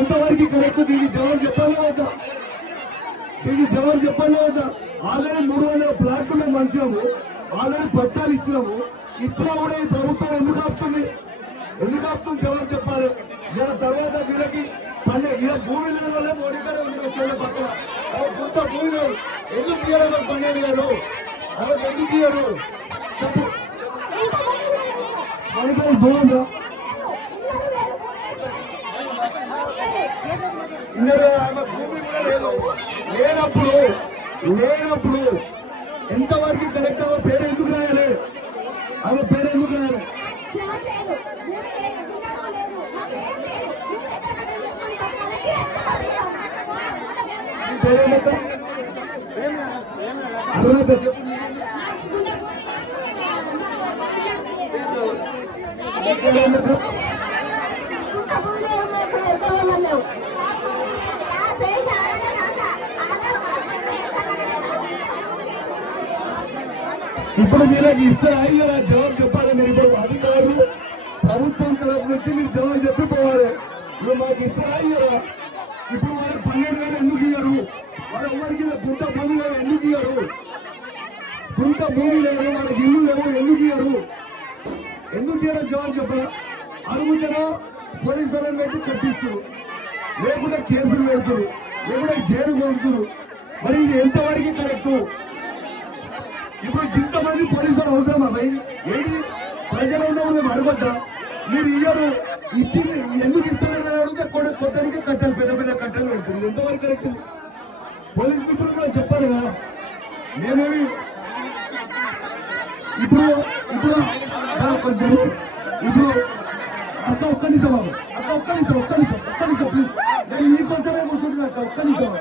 ఎంతవరకు కరెక్ట్? దీనికి జవాబు చెప్పాలా వద్దా? దీనికి జవాబు చెప్పాలా వద్దా? ఆల్రెడీ 300 ప్లాట్లు మేము మంచినాము, ఆల్రెడీ పట్టాలు ఇచ్చినాము. ఇచ్చినా కూడా ఈ ప్రభుత్వం ఎందుకు ఆపుతుంది? ఎందుకు ఆపుతుంది? జవాబు చెప్పాలి. ఇలా తర్వాత వీళ్ళకి ఇలా భూమి లేని వల్ల మోడీకాడే ఉంది పక్కన కొంత భూమి లేదు. ఎందుకు తీయాలి పన్నెండు గారు? అలా ఎందుకు తీయరు చెప్పు. మోడీకాయ భూమి ఆమె భూమి కూడా లేదు. లేనప్పుడు ఎంతవరకు కరెక్ట్? ఆమె పేరు ఎందుకు రాయాలి? ఆమె పేరు ఎందుకు రాయాలి? పేరేంట అరుణాక చెప్పు. ఇప్పుడు మీరేకి ఇస్తారా? అయ్యారా? జవాబు చెప్పాలి. మీరు ఇప్పుడు అధికారులు ప్రభుత్వం తరఫు నుంచి మీరు జవాబు చెప్పిపోవాలి. ఇప్పుడు మాకు ఇస్తారా? అయ్యారా? ఇప్పుడు వాళ్ళకి 12,000 ఎందుకు ఇయ్యరు? వాళ్ళ ఎవరికి గుంట భూమి లేవు ఎందుకు ఇయ్యరు? గుంట భూమి లేదు, వాళ్ళకి ఇల్లు లేవు ఎందుకు ఇయ్యరు? ఎందుకు ఇయ్యరో జవాబు చెప్పరా? అడుగుతారా? పోలీసు వాళ్ళని పెట్టి కట్టిస్తారు, లేకుంటే కేసులు పెడుతున్నారు, లేకుంటే జైలు కొడుతున్నారు. మరి ఇది ఎంతవరకు కరెక్ట్? ఇప్పుడు ఇంతమంది పోలీసులు అవసరమా భయ్? ఏంటి ప్రజలు ఉన్నప్పుడు మేము అడగొద్దా? మీరు ఇయ్యరు, ఇచ్చి ఎందుకు ఇస్తారని అడిగితే కొట్టడానికి కట్టాలి, పెద్ద పెద్ద కట్టలు పెడతారు. ఎంతవరకు కరెక్ట్? పోలీస్ మిత్రులు కూడా చెప్పాలి కదా. మేమేమి ఇప్పుడు ఇప్పుడు కొంచెం ఇప్పుడు అక్క ఒక్క నిమిషం బాబు, అక్క ఒక్క నిమిషం ప్లీజ్. నేను మీకోసమే కూర్చుంటున్నా అక్క, ఒక్క నిమిషం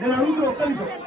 నేను అడుగుతున్నా, ఒక్క నిమిషం.